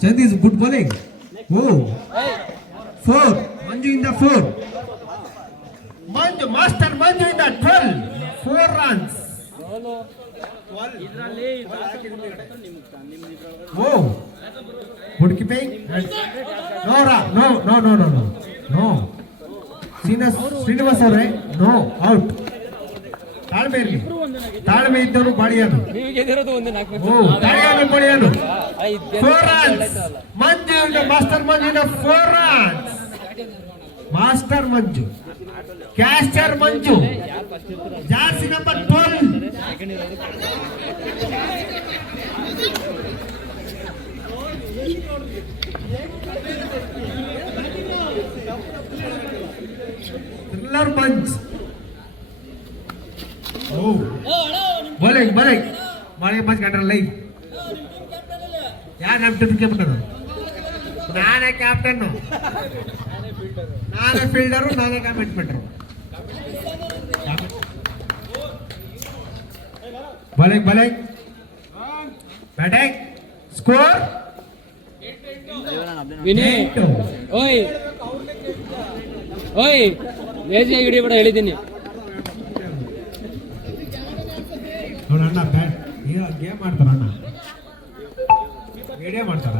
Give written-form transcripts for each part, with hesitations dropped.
Chand is good bowling. Oh, 4. Manju in the 4. Manju, Master Manju in the 12. 4 runs. Oh, good keeping. No. Srinivas ಅವರೇ, no, out. ತಾಳ್ಮೆ ಇದ್ದವರು ಬಾಡಿಯಾನು. ಬಾಡಿಯಾನು 4 runs. ಮಂಜು master ಮಂಜು 4 runs. Master ಮಂಜು, catcher ಮಂಜು, ಜಾರ್ಸಿ number 12. Thriller ಮಂಜ್. Bowling bowling ಮಂಜ್ ಕಂಡ್ರಲ್ಲ. ಯಾರು ನಮ್ಮ team captain? ನಾನೇ captain, ನಾನೇ fielder, ನಾನೇ ಕಮಿಟ್ಮೆಂಟರು. ಬೌಲಿಂಗ್ ಬ್ಯಾಟಿಂಗ್ ಸ್ಕೋರ್ ಓಯ್ ಲೇಜಿಯಾಗಿ ಹಿಡಿಬೇಡ ಹೇಳಿದ್ದೀನಿ. ನೋಡಣ್ಣ, ಗೇಮ್ ಮಾಡ್ತಾರ ಅಣ್ಣ, ವಿಡಿಯೋ ಮಾಡ್ತಾರ.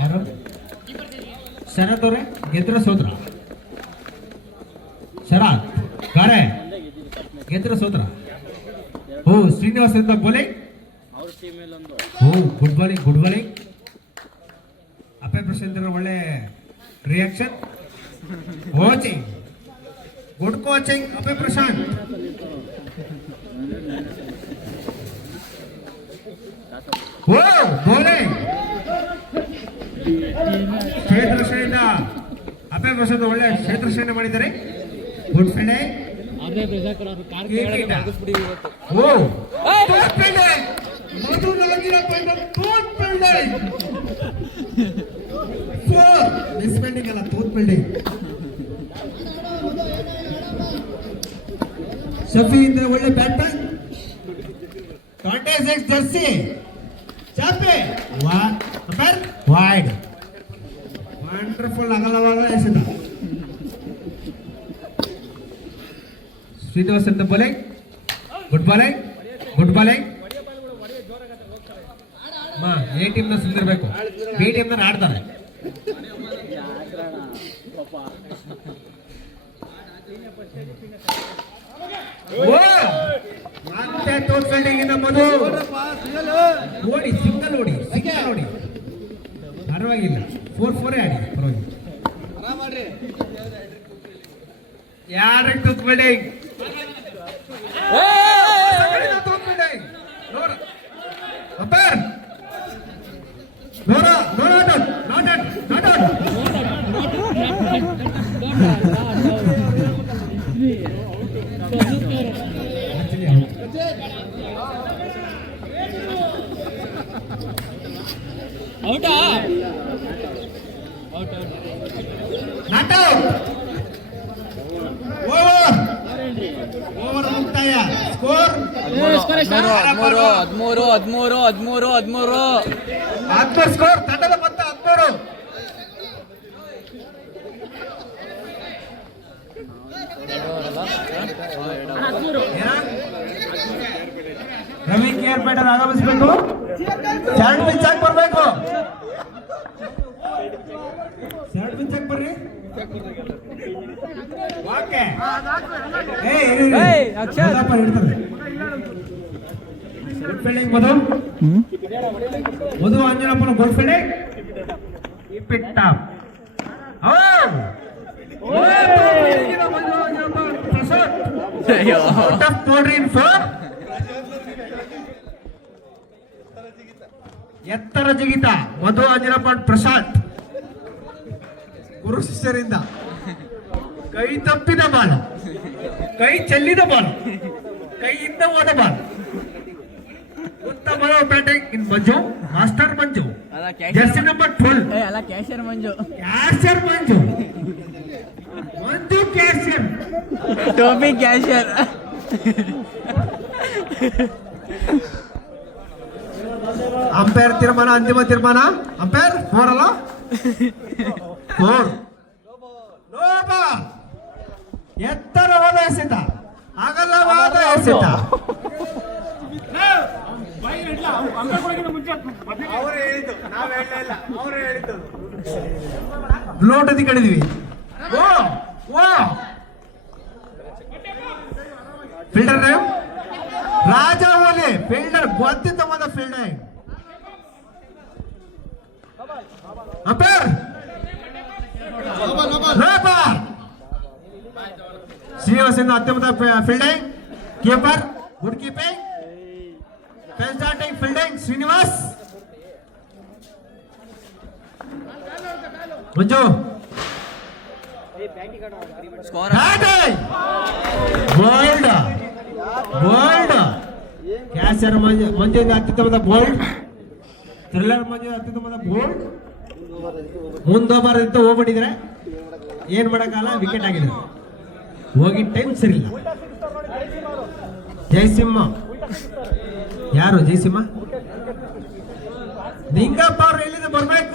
ಯಾರು? ಶರತ್ ಅವರೇ ಗೆದ್ರ ಸೋದ್ರ? ಶರತ್ ಗಾರೆ ಗೆದ್ರ ಸೋದ್ರ? ಓ, ಶ್ರೀನಿವಾಸ್ ಅಂತ ಬೌಲಿಂಗ್. ಓ, ಗುಡ್ ಬಾಲಿಂಗ್. ಅಪ್ಪೆ ಪ್ರಶಾಂತ್ ಒಳ್ಳೆ ರಿಯಾಕ್ಷನ್. ಕೋಚಿಂಗ್, ಗುಡ್ ಕೋಚಿಂಗ್ ಅಪ್ಪೆ ಪ್ರಶಾಂತ್. ಓ, ಬೌಲಿಂಗ್ ಕ್ಷೇತ್ರ ಶ್ರೇಣಿಯಿಂದ ಅಪ್ಪೆ ಪ್ರಶಾಂತ್ ಒಳ್ಳೆ ಕ್ಷೇತ್ರ ಶ್ರೇಣಿ ಮಾಡಿದ್ದಾರೆ. Good fielding. ಶಫಿ ಇಂದ್ರೆ ಒಳ್ಳೆ ಬ್ಯಾಟ್ಮನ್. 26 ಜರ್ಸಿ ಚಾಪೆ ವೈಡ್. ವಂಡರ್ಫುಲ್ ಅಗಲವಾದ ಎಸೆತ. ಶ್ರೀನಿವಾಸ್ ಅಂತ bowling. Good bowling. A team ನ ಸುಂದರ್ಬೇಕು, ಬಿ ಟೀಮ್ ನ ಆಡ್ತಾರೆ. ಮತ್ತೆ ತೋರ್ ಫೀಲ್ಡಿಂಗ್ ಇಂದ ಮಧು ಓಡಿ, ಸಿಂಗಲ್ ಓಡಿ, ಪರವಾಗಿಲ್ಲ. 4 ಆಡಿ, ಪರವಾಗಿಲ್ಲ. ಯಾರಿಗೆ ತೂತ್ ಫೀಲ್ಡಿಂಗ್? ಓವರ್ ಮುಕ್ತಾಯ. ಸ್ಕೋರ್ 13 ಸ್ಕೋರ್ ತಂಡದ ಮೊತ್ತ 13. ರವಿ ಕೇರ್ ಬೇಟರ್ ಆಗಮಿಸಬೇಕು. ಸ್ಯಾಂಡ್ ಪಿಚ್ ಹಾಕಿ ಬರ್ಬೇಕು. ಸ್ಯಾಂಡ್ ಪಿಚ್ ಹಾಕಿ ಬರ್ರಿ. ಓಕೆ, ಗುಡ್ ಫೀಲ್ಡಿಂಗ್ ಮಧು ಅಂಜನಪ್ಪನ. Good fielding. Keep it top. ಎತ್ತರ ಜಿಗಿತ ಮಧು ಅಂಜನಪ್ಪ ಪ್ರಶಾಂತ್. ಗುರು ಶಿಷ್ಯರಿಂದ ಕೈ ತಪ್ಪಿದ ಬಾಲ್, ಕೈ ಚೆಲ್ಲಿದ ಬಾಲ್, ಕೈಯಿಂದ ಹೋದ ಬಾಲ್. ಉತ್ತಮ batting in Manju, master Manju, jersey number 12. Catcher Manju, catcher ಟೋಪಿ ಕ್ಯಾಶರ್. ಅಂಪೈರ್ ತೀರ್ಮಾನ, ಅಂತಿಮ ತೀರ್ಮಾನ. ಅಂಪೈರ್ 4 ಅಲ್ಲ, 4. No ball. ಎತ್ತರವಾದ ಎಸೆತ, ಅಗಲವಾದ ಎಸೆತ. ಲೋಟದಿ ಕಡಿದ್ವಿ. ಓ ಓ ಫೀಲ್ಡರ್ ನೇಮ್ ರಾಜ ಓಲಿ. ಫೀಲ್ಡರ್ ಅತ್ಯುತ್ತಮವಾದ ಫೀಲ್ಡರ್. ಅಂಪೈರ್ ಶ್ರೀನಿವಾಸನ್ ಅತ್ಯುತ್ತಮ fielding. Keeper good keeping. Starting fielding Srinivas. Manju score bowled bowled. Catcher ಮಂಜುವಿನ ಅತ್ಯುತ್ತಮದ ಬೋಲ್ಡ್. ಥ್ರಿಲ್ಲರ್ ಮಂಜು ಅತ್ಯುತ್ತಮದ ಬೋಲ್ಡ್. ಮುಂದೋಬಾರದಿತ್ತು, ಹೋಗ್ಬಿಟ್ಟಿದ್ರೆ ಏನ್ ಮಾಡಕ್ಕಲ್ಲ, ವಿಕೆಟ್ ಆಗಿದೆ. ಹೋಗಿ ಟೈಮ್ ಸರಿ ಇಲ್ಲ. ಜಯಸಿಂಹ ಯಾರು? ಜಯಸಿಂಹ ನಿಂಗಪ್ಪ ಅವ್ರು ಎಲ್ಲಿಂದ ಬರ್ಬೇಕು?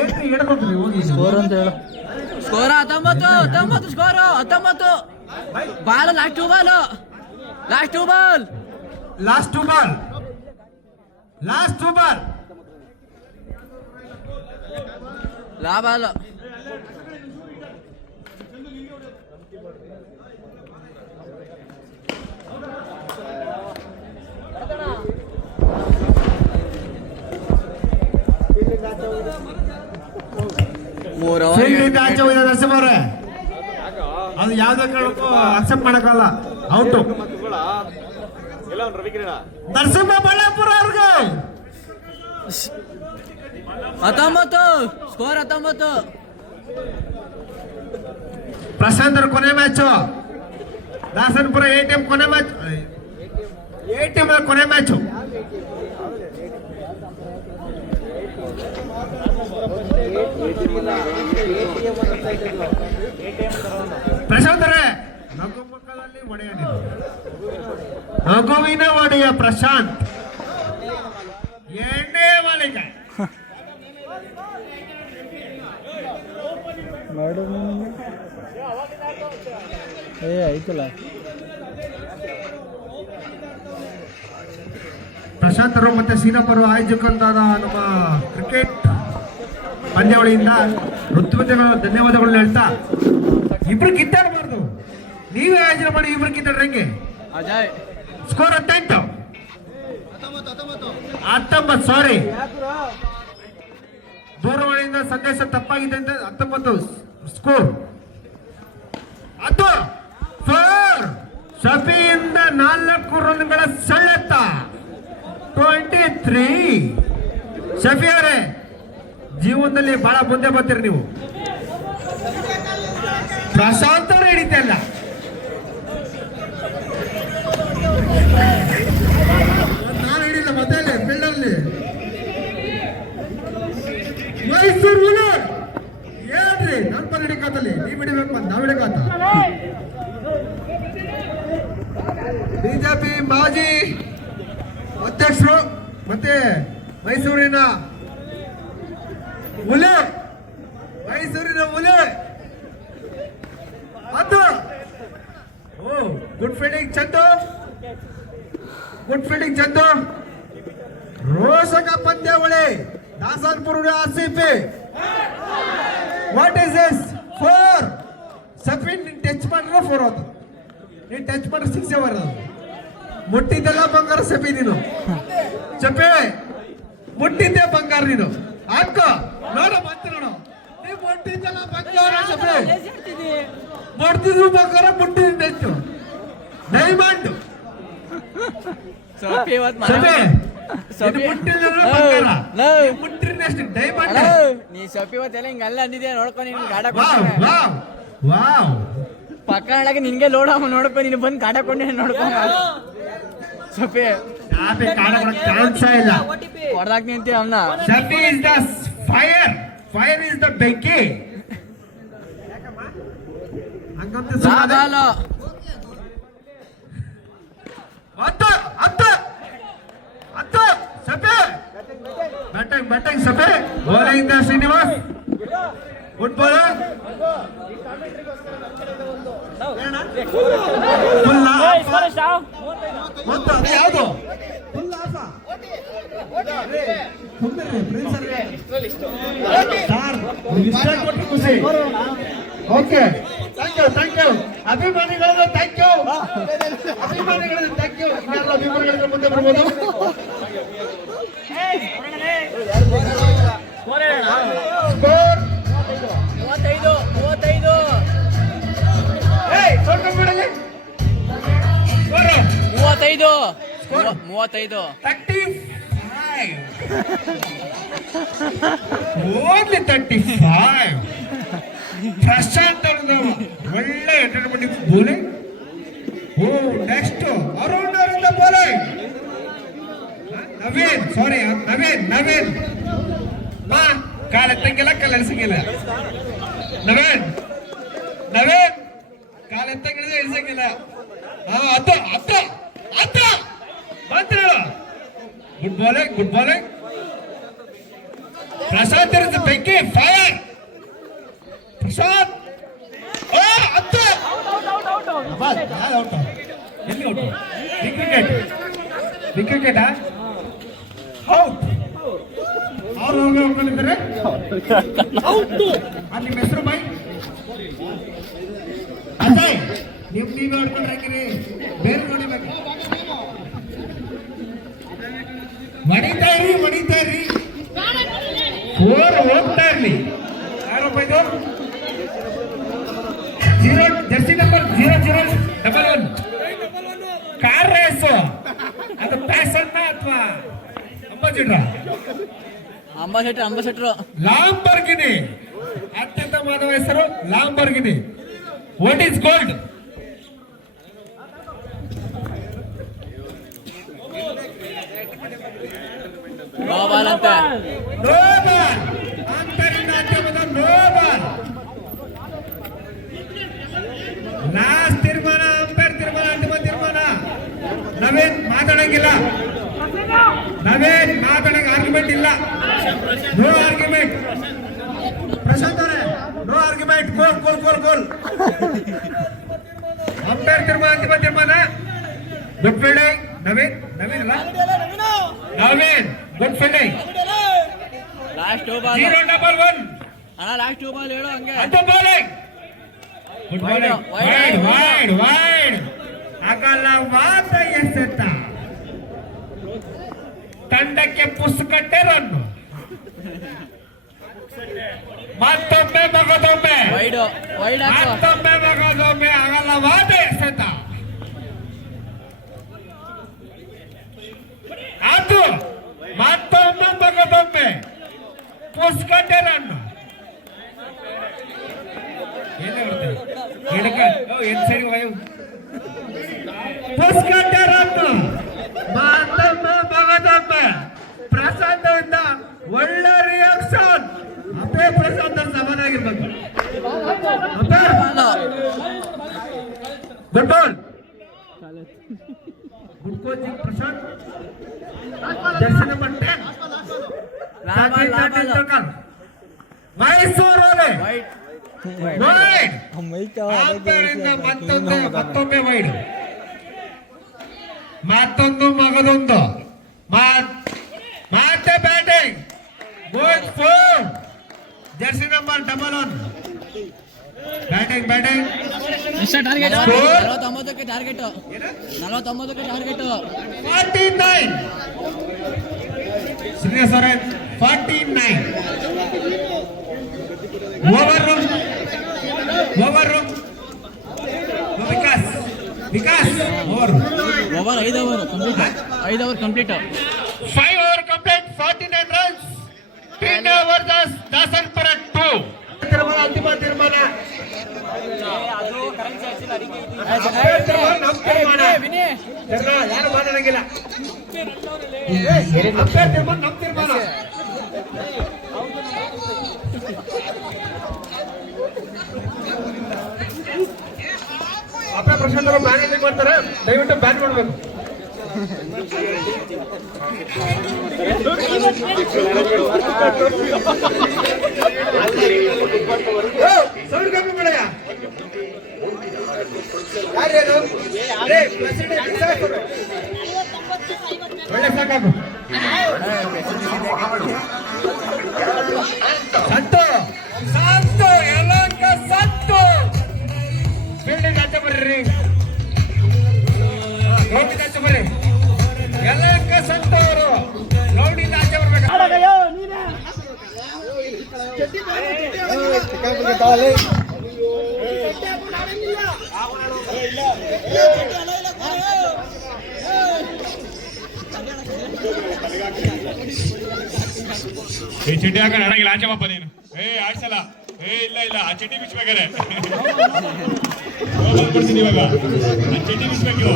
ಏನ್ರಿ ಹಿಡ್ಬೇಕ್ರಿ ಹೋಗಿ. ಸ್ಕೋರ್ ಅಂತ ಹೇಳು. Score 19 score 19. Ball last two ball ಲಾಭ. ನರಸಿಂಹವ್ರೆ, ಅದು ಯಾವ್ದೇ ಕಾರಣಕ್ಕೂ ಅಕ್ಸೆಪ್ಟ್ ಮಾಡಕ್ಕಲ್ಲ. ಔಟು. ನರಸಿಂಹ ಬಳ್ಳಾಪುರ ಅವ್ರಿಗೆ 19 ಸ್ಕೋರ್ 19. ಪ್ರಶಾಂತ್ ಕೊನೆ ಮ್ಯಾಚ್. ದಾಸನಪುರ ATM ಕೊನೆ ಮ್ಯಾಚ್. ATM ಕೊನೆ ಮ್ಯಾಚ್. ಪ್ರಶಾಂತ್ ನಗು ಮುಖದಲ್ಲಿ ಒಡೆಯ, ನಗುವಿನ ಒಡೆಯ ಪ್ರಶಾಂತ್. ಎಣ್ಣೆ ಮಾಲೀಕ. ಆಯ್ತಲ್ಲ. ಪ್ರಶಾಂತ್ ಅವರು ಮತ್ತೆ ಸೀನಪ್ಪ ಅವರು ಆಯೋಜಕಂತಾದ ನಮ್ಮ ಕ್ರಿಕೆಟ್ ಪಂದ್ಯಾವಳಿಯಿಂದ ಧನ್ಯವಾದಗಳನ್ನ ಹೇಳ್ತಾ, ಇಬ್ರು ಕಿತ್ತಾಡಬಾರ್ದು. ನೀವೇ ಆಯೋಜನೆ ಮಾಡಿ, ಇಬ್ರು ಕಿತ್ತಾಡ್ರೆ ಹೆಂಗೆ? ಸ್ಕೋರ್ 19. ಸಾರಿ, ದೂರವಾಣಿಯಿಂದ ಸಂದೇಶ ತಪ್ಪಾಗಿದೆ ಅಂತ. 19 ಸ್ಕೋರ್. 4 ಶಫಿಯಿಂದ 4 ರನ್ಗಳ ಸೆಳೆತ. 23. ಶಫಿ ಅವರೇ, ಜೀವನದಲ್ಲಿ ಬಹಳ ಮುಂದೆ ಬರ್ತೀರಿ ನೀವು. ಪ್ರಶಾಂತ್ ಅವರು ಹಿಡಿತಾ ಇಲ್ಲ. ನಾನು ಹಿಡಿಲ್ಲ ಮತ್ತೆ ಫೀಲ್ಡಲ್ಲಿ. ಮೈಸೂರು ವಿನರ್ ಏನ್ರಿ? ನನ್ನ ಪರ ಹಿಡಿಕಾತಲ್ಲಿ ನೀವು ಹಿಡಿಬೇಕು, ನಾವು ಹಿಡಿಕಾತ. ಬಿಜೆಪಿ ಮಾಜಿ ಅಧ್ಯಕ್ಷರು ಮತ್ತೆ ಮೈಸೂರಿನ ಹುಲಿ, ಅದು ಗುಡ್ ಫೀಲ್ಡಿಂಗ್ ಚಂದು. ರೋಷಕ ಪಂದ್ಯಾವಳಿ Dasanpura RCB. What is this? 4. ಸಫಿನ್ ಟಚ್ ಮಾಡಿದ್ರೆ 4 ಹೋತು. ನೀನು ಟಚ್ ಮಾಡಿದ್ರೆ 6 ಬರೋದು. ಮುಟ್ಟಿದ್ದೆಲ್ಲ ಬಂಗಾರ ಸಫಿ. ನೀನು ಚಪೆ ಮುಟ್ಟಿದ್ದೆ ಬಂಗಾರ. ನೀನು ಹಾಕೋ ನೋಡ ಮತ್ತೆ ನೋಡು. ನೀವು ಮುಟ್ಟಿದ್ದೆಲ್ಲ ಬಂಗಾರ ಸಫೆ. ಮುಟ್ಟಿದ್ರು ಬಂಗಾರ, ಮುಟ್ಟಿದ್ದು ಹೆಚ್ಚು ಡೈಮಂಡ್. ನೀ ಸೊಪ್ಪಿ ಹೊತ್ತೆಲ್ಲ ಹಿಂಗಲ್ಲ ಅಂದಿದ್ಯಾ ನೋಡ್ಕೊಂಡು ನೀನು ಗಾಡ ಪಕ್ಕ ನಿನ್ಗೆ ಲೋಡ್ ನೋಡ್ಕೊ, ನೀನು ಬಂದು ಗಾಡ ಕೊಂಡೆ ನೋಡ್ಕೊಂಡು ಸೊಪ್ಪಿ ಹೊಡೆದಾಕ್ನಿ ಅಂತೀವಿ ಅವನ್ನ. ಫೈರ್ ಇಸ್ ದ ಬೆಂಕಿ. ಬ್ಯಾಟಿಂಗ್ ಸಭೆ ಬೌಲಿಂಗ್ ಶ್ರೀನಿವಾಸ್ ಗುಡ್ ಬೌಲರ್ ಮತ್ತು ಅದು ಯಾವುದು ಫುಲ್ ಆಫ ಖುಷಿ ಓಕೆ ಥ್ಯಾಂಕ್ ಯು ಅಭಿಮಾನಿಗಳು ಥ್ಯಾಂಕ್ ಯು ಅಭಿಮಾನಿಗಳು ಥ್ಯಾಂಕ್ ಯು ಇನ್ನೆಲ್ಲ ಅಭಿಮಾನಿಗಳ ಮುಂದೆ ಬರ್ಬೋದು ಸ್ಕೋರ್ 35 ಬಿಡಲಿ 35 ಓನ್ಲಿ 35 ಪ್ರಶಾಂತ್ ಅವ್ರದ್ದು ಒಳ್ಳೆ ಎಂಟರ್ಟೈನ್ಮೆಂಟ್ ಬೌಲಿಂಗ್ ಓ ನೆಕ್ಸ್ಟ್ ಅರುಣ್ ಅವರಿಂದ ಬೌಲಿಂಗ್ ನವೀನ್ ಬಾ ಕಾಲೆತ್ತಂಗಿಲ್ಲ ಕಲ್ಲೆಲ್ಸಂಗಿಲ್ಲ ನವೀನ್ ಕಾಲೆತ್ತಂಗಿಲ್ಲ ಇಳಿಸಂಗಿಲ್ಲ ಹತ್ತು ಮಾತ್ರ ಗುಡ್ ಬೌಲಿಂಗ್ ಪ್ರಶಾಂತ್ ಇರುತ್ತೆ ಬೆಂಕಿ ಫೈರ್ ಪ್ರಶಾಂತ್ ಎಲ್ಲಿ ಔಟ್ ವಿಕೆಟ್ ಔಟ್ ಅವ್ರು ಹೋಗ್ಕೊಂಡಿದ್ದಾರೆ ನಿಮ್ಮ ಹೆಸರು ಬೈ ಅಜಯ್ ನೀವೇ ಹೊಡ್ಕೊಂಡ್ರೆ ಹಾಕಿರಿ ಬೇರೆ ಹೊಡಿಬೇಕು ಹೊಡಿತಾ ಇರ್ರಿ ಫೋರ್ ಹೋಗ್ತಾ ಇರ್ಲಿ ಯಾರಪ್ಪ ಇದು ಜರ್ಸಿ ನಂಬರ್ 0011 ಕಾರ್ ರೇಸು ಅದು ಪ್ಯಾಸನ್ನ ಅಥವಾ ಅಂಬಾಸೆಡರ್ ಲಾಂಬರ್ಗಿನಿ ಅತ್ಯುತ್ತಮವಾದ ಹೆಸರು ಲಾಂಬರ್ಗಿನಿ ವಾಟ್ ಈಸ್ ಗೋಲ್ಡ್ ನೋಬಾಲ್ ಅಂತ ಅಂತರ್ನಾಟ್ಯವಾದ ನೋಬಾಲ್ ಲಾಸ್ಟ್ ತೀರ್ಮಾನ ಅಂಪೈರ್ ತೀರ್ಮಾನ ಅಂತಿಮ ತೀರ್ಮಾನ ನವೀನ್ ಮಾತಾಡಂಗಿಲ್ಲ ಆರ್ಗ್ಯುಮೆಂಟ್ ಇಲ್ಲ ನೋ ಆರ್ಗ್ಯುಮೆಂಟ್ ಪ್ರಶಾಂತ್ ಅವರೇ ನೋ ಆರ್ಗ್ಯುಮೆಂಟ್ ಗೋಲ್ ಅಂಪೈರ್ ತೀರ್ಮಾನ ಅಂತಿಮ ತೀರ್ಮಾನ good fielding Naveen good fielding last 2 ball 011 ಅಣ್ಣ ಲಾಸ್ಟ್ 2 ಬಾಲ್ ಹೇಳು ಹಂಗೆ ಅಂತ ಬೌಲಿಂಗ್ ಗುಡ್ ಬೌಲಿಂಗ್ ವೈಡ್ ಅಗಲವಾದ ಎಸೆತ ತಂಡಕ್ಕೆ ಪುಸ್ತಕಟ್ಟೆ ರನ್ನು ಮತ್ತೊಮ್ಮೆ ಮಗದೊಮ್ಮೆ ಅಗಲವಾದ ಎಸೆತ ಅದು ಮತ್ತೊಮ್ಮೆ ಮಗದೊಮ್ಮೆ ಪುಸ್ತಕಟ್ಟೆ ರನ್ನು ಪುಸ್ತಕಟ್ಟೆ ರನ್ನು ಮತ್ತೊಮ್ಮೆ ಮಗದೊಮ್ಮೆ ಪ್ರಸಾದದಿಂದ ಒಳ್ಳೆ ರಿಯಾಕ್ಷನ್ ಅಪೇ ಪ್ರಸಾದ್ ಸಮಾನ ಆಗಿರ್ಬೇಕು good ball good coaching Prashanth jersey number 10 Mysuru ಮತ್ತೊಮ್ಮೆ ವೈಡ್ ಮತ್ತೊಂದು ಮಗದೊಂದು ಮತ್ತೆ batting good four jersey number 11 batting 49ಕ್ಕೆ ಟಾರ್ಗೆಟ್ 49 ಶ್ರೀನಿವಾಸ್ ಅವರೇ 49 over Vikas over 5 over complete 5 over complete 49 runs ಪಿಂಡ ವರ್ಸಸ್ ದಾಸನ್ಪುರ 2 ಅಂತಿಮ ತೀರ್ಮಾನ ಯಾರು ಮಾತಾಡಂಗಿಲ್ಲ ನಮ್ಮ ತೀರ್ಮಾನ ಅಪ್ಪ ಪ್ರಶಾಂತ್ ಅವರು ಮ್ಯಾನೇಜಿಂಗ್ ಮಾಡ್ತಾರೆ ದಯವಿಟ್ಟು ಬ್ಯಾನ್ ಮಾಡಬೇಕು ಸೌಂಡ್ ಕಮ್ಮಿ ಮಾಡಯ್ಯ. ಯಾರೇನು? ರೇ, ಪ್ರೆಸಿಡೆಂಟ್ ಸಾಕು. ಒಳ್ಳೆ ಸಾಕಾಗು. ಸಂತು ಸಂತು ಯಲಹಂಕ ಸಂತು ಫೀಲ್ಡಿಂಗ್ ಆಚೆ ಬರ್ರಿ. ಗ್ರೌಂಡಿಂದ ಆಚೆ ಬರ್ರಿ. ಯಲಹಂಕ ಸಂತು ಅವರು ಗ್ರೌಂಡಿಂದ ಆಚೆ ಬರ್ಬೇಕು. ಈ ಚಡ್ಡಿ ಹಾಕೊಂಡು ಆಡಂಗಿಲ್ಲ, ಆಚೆ ಬಾಪ ನೀನು. ಆಡ್ಸಲ್ಲ. ಇಲ್ಲ ಇಲ್ಲ, ಆ ಚಡ್ಡಿ ಬಿಚ್ಬೇಕಾರೆ ಬರ್ತೀನಿ ಇವಾಗ. ಆ ಚಡ್ಡಿ ಬಿಚ್ಬೇಕು.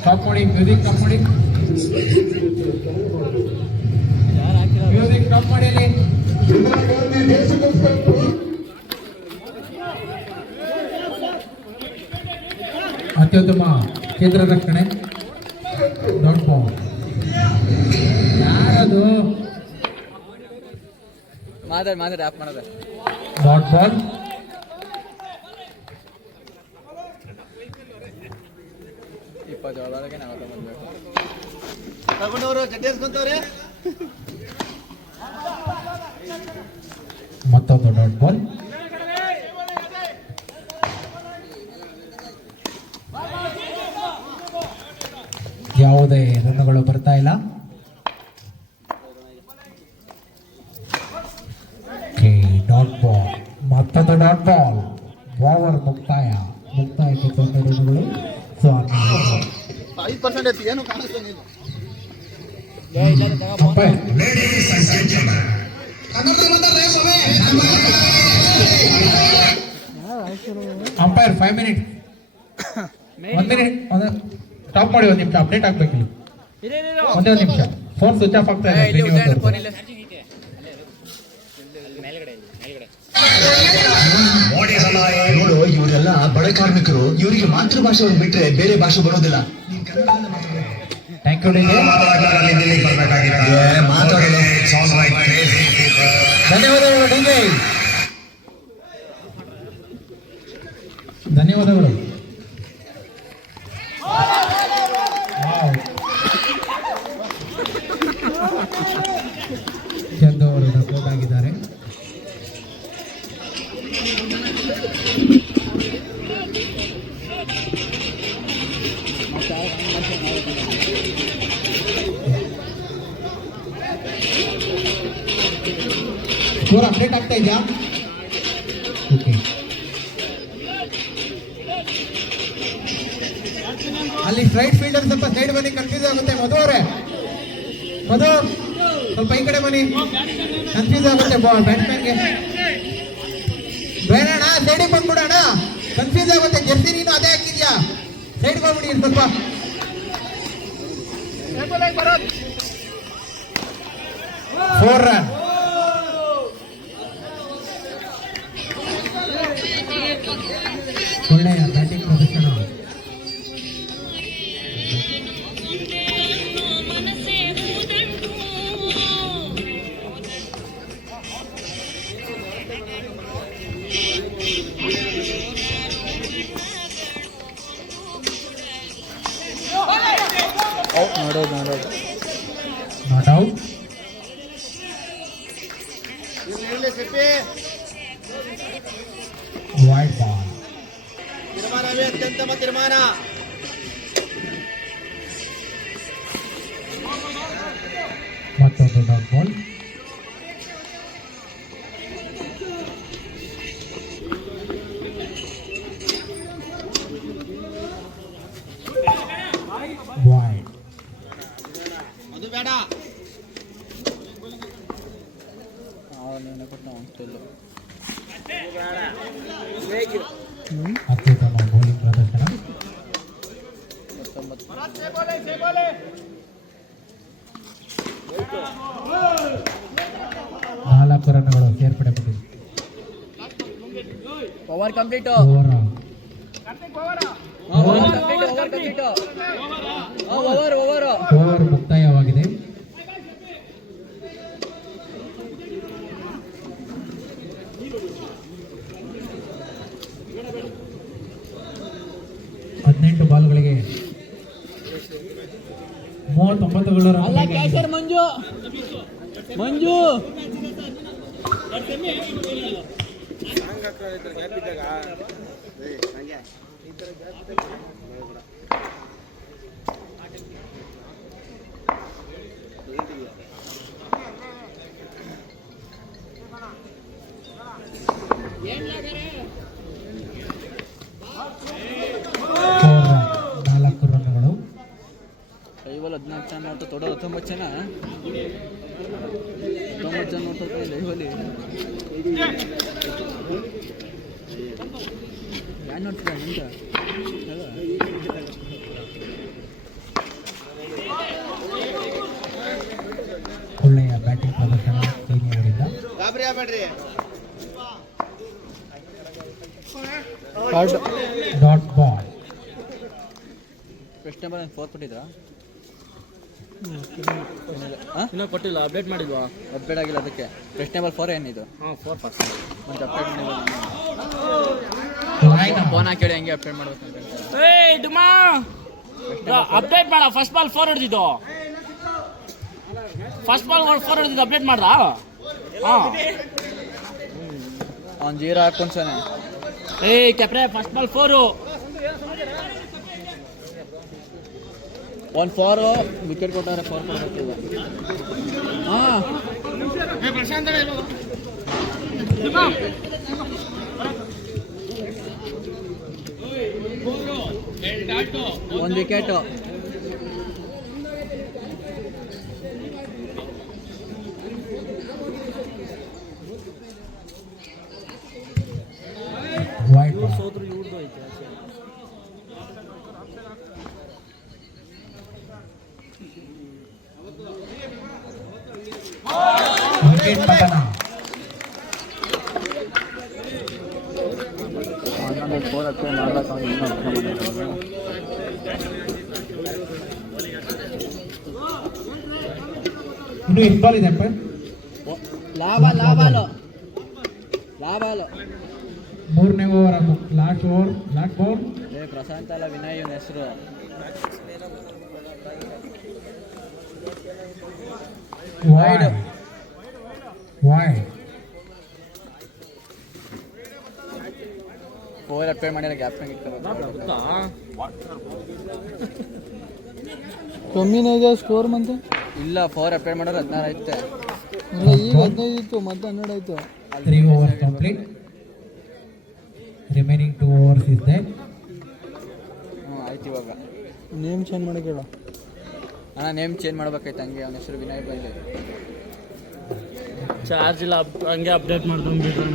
ಸ್ಟಾಪ್ ಮಾಡಿ, ಮ್ಯೂಸಿಕ್ ಸ್ಟಾಪ್ ಮಾಡಿ, ಮ್ಯೂಸಿಕ್ ಸ್ಟಾಪ್ ಮಾಡಿ. ಅಲ್ಲಿ ಅತ್ಯುತ್ತಮ ಕೇಂದ್ರ ರಕ್ಷಣೆ. Dot ball. ಯಾರದು? ಮಾತಾಡಿ ಆಫ್ ಮಾಡೋದ. Dot ball. ಒಳಗೆ ನಾವು ಬಂದ್ಬೇಕು. ಮತ್ತೊಂದು ಡಾಟ್ ಬಾಲ್. ಯಾವುದೇ ರನ್ನುಗಳು ಬರ್ತಾ ಇಲ್ಲ. Dot ball. ಮತ್ತೊಂದು ಡಾಟ್ ಬಾಲ್. ಓವರ್ ಮುಕ್ತಾಯಕ್ಕೆ 12 ರನ್ನುಗಳು. Umpire 5 minute. 1 ಮಿನಿಟ್ ಸ್ಟಾಪ್ ಮಾಡಿ. 1 ನಿಮಿಷ ಅಪ್ಡೇಟ್ ಆಗ್ಬೇಕಿಲ್ಲ. ಒಂದೇ 1 ನಿಮಿಷ. ಫೋನ್ ಸ್ವಿಚ್ ಆಫ್ ಆಗ್ತಾ ಇದೆ. ನೋಡು, ಇವರೆಲ್ಲ ಬಡ ಕಾರ್ಮಿಕರು. ಇವರಿಗೆ ಮಾತೃಭಾಷೆ ಬಿಟ್ರೆ ಬೇರೆ ಭಾಷೆ ಬರೋದಿಲ್ಲ. Thank you. ಮಾತಾಡಲು ಧನ್ಯವಾದಗಳು ಡಿಜೆ. ಧನ್ಯವಾದಗಳು. ಚಂದು ಅವರು ರಿಪೋರ್ಟ್ ಆಗಿದ್ದಾರೆ. ಸ್ಕೋರ್ ಅಪ್ಡೇಟ್ ಆಗ್ತಾ ಇದೆಯಾ? ಓಕೆ. ಅಲ್ಲಿ ಸ್ಟ್ರೈಟ್ ಫೀಲ್ಡರ್ ಸ್ವಲ್ಪ ಸೈಡ್ ಬನ್ನಿ, ಕನ್ಫ್ಯೂಸ್ ಆಗುತ್ತೆ. ಮಧು ಅವರೇ, ಮಧು ಸ್ವಲ್ಪ ಈ ಕಡೆ ಬನ್ನಿ, ಕನ್ಫ್ಯೂಸ್ ಆಗುತ್ತೆ ಬ್ಯಾಟ್ಸ್ಮನ್ಗೆ. ಬೇಡಣ, ಸೈಡಿಗೆ ಬಂದ್ಬಿಡೋಣ, ಕನ್ಫ್ಯೂಸ್ ಆಗುತ್ತೆ. ಜರ್ಸಿ ನೀನು ಅದೇ ಹಾಕಿದ್ಯಾ, ಸೈಡ್ಗೆ ಹೋಗ್ಬಿಡಿ ಸ್ವಲ್ಪ. Four run. ಒಳ್ಳೆಯ ಬ್ಯಾಟಿಂಗ್ ಪ್ರದರ್ಶನ. ನೋಡೋದು ನಾಟ್ ಔಟ್. Wide ball. ಮತ್ತೊಂದು ಡಾಟ್ ಬಾಲ್. ವೈಡ್. ಅತ್ಯುತ್ತಮ ಬೌಲಿಂಗ್ ಪ್ರದರ್ಶನ. 4 4 ರನ್ಗಳು ಸೇರ್ಪಡೆಗೊಂಡಿದೆ. Over complete. ಓವರ್ ಓವರ್ ಮುಕ್ತಾಯವಾಗಿದೆ. ಹದಿನೆಂಟು ಬಾಲ್ಗಳಿಗೆ 39 ಅಲ್ಲ ಕ್ಯಾಚರ್ ಮಂಜು ಮಂಜು ನಾಲ್ಕು ರನ್ಗಳು. ಲೈವಲ್ಲಿ 14 ಜನ ನೋಡ್ತಾ ಟೋಟಲ್ 19 ಜನ ನೋಡ್ತಾ ಲೈವಲ್ಲಿ ಯಾರು ನೋಡ್ತಿದ್ದಾರೆ ಅಂತ ಒಳ್ಳೆಯ ಬ್ಯಾಟಿಂಗ್ ಪ್ರದರ್ಶನ ಚೀನಿಯವರಿಂದ. Dot ball. ಫಸ್ಟ್ ನಂಬರ್ 4 ಕೊಟ್ಟಿದ್ರಾ? ಇನ್ನೂ ಕೊಟ್ಟಿಲ್ಲ, ಅಪ್ಡೇಟ್ ಮಾಡಿದ್ವಾ? ಅಪ್ಡೇಟ್ ಆಗಿಲ್ಲ ಅದಕ್ಕೆ. ಫಸ್ಟ್ ನಂಬರ್ 4 ಏನಿದು? 4 ಮತ್ತೆ ಅಪ್ಡೇಟ್ ಲೈನ್ ಫೋನ್ ಹಾಕಿ ಹೆಂಗೆ ಅಪ್ಡೇಟ್ ಮಾಡ್ಬೇಕು ಅಂತ ಅಪ್ಡೇಟ್ ಮಾಡ. ಫಸ್ಟ್ ಬಾಲ್ 4 ಹೊಡೆದಿದ್ದು, ಫಸ್ಟ್ ಬಾಲ್ 4 ಹೊಡೆದಿದ್ದು ಅಪ್ಡೇಟ್ ಮಾಡ್ದ? ಹಾಂ, ಅವ್ನು ಜೀರೋ ಹಾಕೊಂಡ್ಸಾನೆ. ಕೆಪ್ರೆ ಫಸ್ಟ್ ಬಾಲ್ 4. ಒಂದು 4 ವಿಕೆಟ್ ಕೊಟ್ಟಾರೆ. 4 ಕೊಡಬೇಕಿಲ್ಲ. ಹಾಂ, ಒಂದು ವಿಕೆಟು. Wide ball. ವಿಕೆಟ್ ಪತನ. ಇನ್ನು ಎಷ್ಟು ಬಾಲ್ ಇದೆ ಅಪ್ಪ? ಲಾಭಾಲು ಮೂರನೇ ಓವರ್ ಅದು. Last over, last ball. Prashant ಅಲ್ಲ, ವಿನಯ್ ಇವನ ಹೆಸರು. Wide wide. 4 ಅಪ್ಡೇಟ್ ಮಾಡಿದ್ರೆ ಗ್ಯಾಪ್ ಇಟ್ಕೋಬೇಕು. ಕಮ್ಮಿನೇ ಇದೆ ಸ್ಕೋರ್ ಮತ್ತೆ? ಇಲ್ಲ, 4 ಅಪ್ಡೇಟ್ ಮಾಡಿದ್ರೆ 16 ಐತೆ. ಇಲ್ಲ, ಈಗ 15 ಇತ್ತು, ಮತ್ತೆ 12 ಆಯ್ತು. 3 overs complete. Remaining 2 overs is there. ಆಯ್ತು. ಇವಾಗ ನೇಮ್ ಚೇಂಜ್ ಮಾಡಿ ಕೇಳ. ಅಣ್ಣ ನೇಮ್ ಚೇಂಜ್ ಮಾಡ್ಬೇಕಾಯ್ತು. ಹಂಗೆ ಅವನ ಹೆಸರು ವಿನಯ್ ಬಂದೆ. ಚಾರ್ಜ್ ಇಲ್ಲ, ಹಂಗೆ ಅಪ್ಡೇಟ್ ಮಾಡ್ದಂಗೆ ಬಿಡ್ರಿ.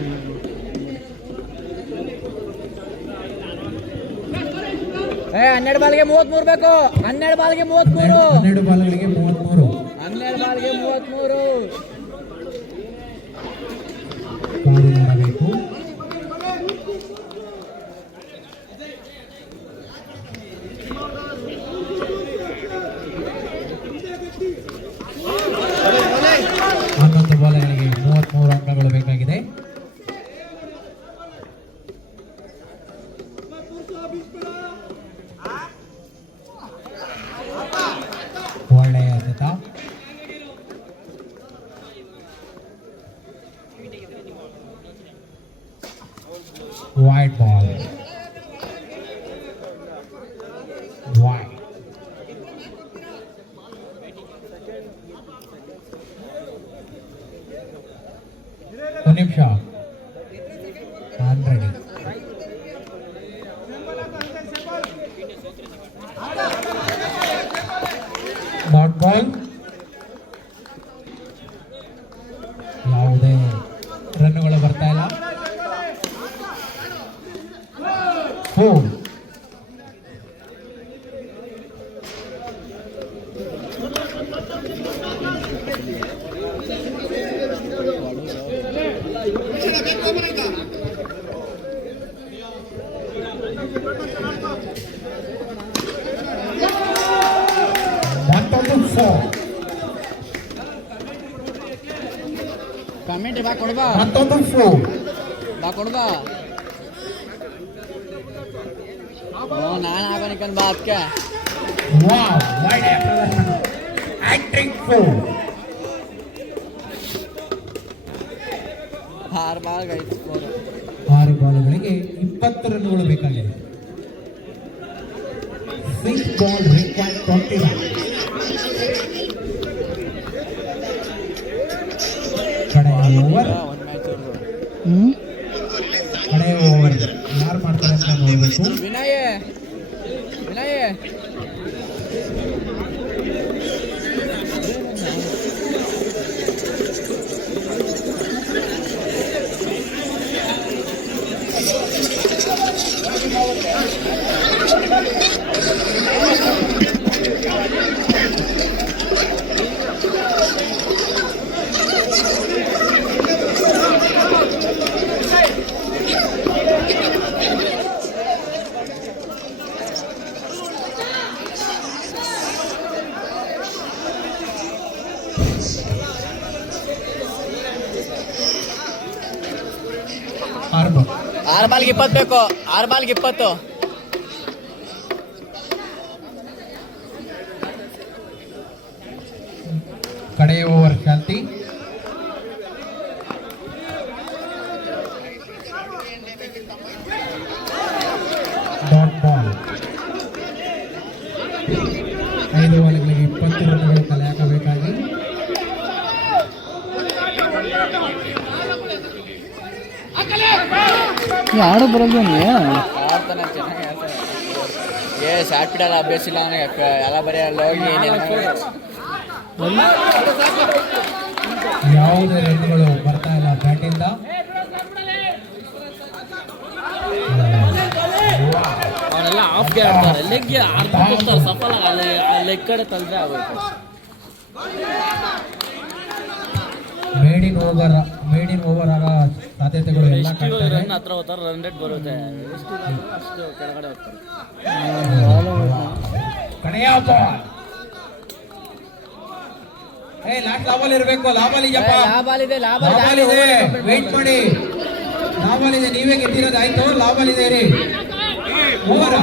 12 ಬಾಲ್ಗೆ 33 ಬೇಕು. 12 ಬಾಲ್ಗೆ 33. 12 ಬಾಲ್ಗಳಿಗೆ 33. 12 ಬಾಲ್ಗೆ 33. ಕಾದು ನೋಡಬೇಕು. ಹನ್ನೊಂದು ಬಾಲ್ಗಳಿಗೆ 33 ಅಂಕಗಳು ಬೇಕಾಗಿದೆ. ಒಳ್ಳೆಯ ಎಸೆತ. Wide ball. ವೈಡ್. ಒಂದು ನಿಮಿಷ. ರೆಡಿ. Dot ball. ಯಾವುದೇ ರನ್ನುಗಳು ಬರ್ತಾ ಇಲ್ಲ. 4. 4. ಕಮೆಂಟ್ ಬಾ ಕೊಡ್ಬಾ ಮತ್ತೊಂದು 4. ಬಾ ಕೊಡ್ಬಾ ನಾನು ಆಗನಿಕನ್ ಬಾ ಅದಕ್ಕೆ ವಾವ್, ಒಳ್ಳೆಯ ಪ್ರದರ್ಶನ. ಆಕ್ಟಿಂಗ್ 4. 6 ಬಾಲ್ ಐದು ಸ್ಕೋರ್ 6 ಬಾಲುಗಳಿಗೆ 20 ರನ್ಗಳು ಬೇಕಾಗಿದೆ. 6 ಬಾಲ್ ರಿಕ್ವೈರ್ಡ್ 20 ರನ್. ಕಡೆಯ ಓವರ್, ಒಂದು ಮ್ಯಾಚ್ ಕಡೆಯ ಓವರ್ ಯಾರು ಮಾಡ್ತಾರೆ ಅಂತ ನೋಡಬೇಕು. ವಿನಯ್ ಆರ್ಬರ್ 6 ಬಾಲ್ಗೆ 20 ಬೇಕು 6 ಬಾಲ್ಗೆ 20 ಕಡೆಯ ಓವರ್ ಶಾಂತಿ. Dot ball. 5 ಬಾಲ್ಗಳಿಗೆ 20 ರನ್ಗಳು ಕಲೆ ಹಾಕಬೇಕಾಗಿ. ಆಡೋ ಬರೋದು ಆಡ್ತಾನೆ ಚೆನ್ನಾಗಿ ಆಡ್ತಾನೆ. ಶಾರ್ಟ್ ಪಿಟ್ ಎಲ್ಲ ಅಭ್ಯಾಸ ಇಲ್ಲ ನನಗೆ ಎಲ್ಲ ಬರೀ ಅಲ್ಲಿ ಹೋಗಿ ಯಾವುದೇ ರನ್ಗಳು ಬರ್ತಾ ಇಲ್ಲ ಬ್ಯಾಟಿಂದ. ಅವರೆಲ್ಲ ಆಫ್ ಗೆ ಆಡ್ತಾರೆ ಲೆಗ್ಗೆ ಆಡ್ತಾರೆ ಸಫಲ ಲೆಗ್ ಕಡೆ ತಂದ್ರೆ ಆಗೋಯ್ತು. ಮೇಡಿನ್ ಓವರ್ ಆಗೋ ಸಾಧ್ಯತೆಗಳು ಎಲ್ಲ ಎಷ್ಟು ಕಾಣ್ತಾ ಇದೆ. ರನ್ ಹತ್ರ ಹೋಗ್ತಾರೆ ರನ್ ರೇಟ್ ಬರುತ್ತೆ ಎಷ್ಟು ಅಷ್ಟು ಕೆಳಗಡೆ ಹೋಗ್ತಾರೆ. ಕಡೆಯ ಬಾಲ್. ಲಾಸ್ಟ್ ಲಾಬಲ್ ಇರಬೇಕು. ಲಾಬಲ್ ಇದೆಯಪ್ಪ. ಲಾಭಾಲ್ ಇದೆ ಲಾಬಲ್ ಇದೆ. ವೇಟ್ ಮಾಡಿ. ಲಾಬಲ್ ಇದೆ. ನೀವೇ ಗೆದ್ದಿರೋದು ಆಯ್ತು. ಲಾಬಲ್ ಇದೆ ರೀ. ಓವರ್.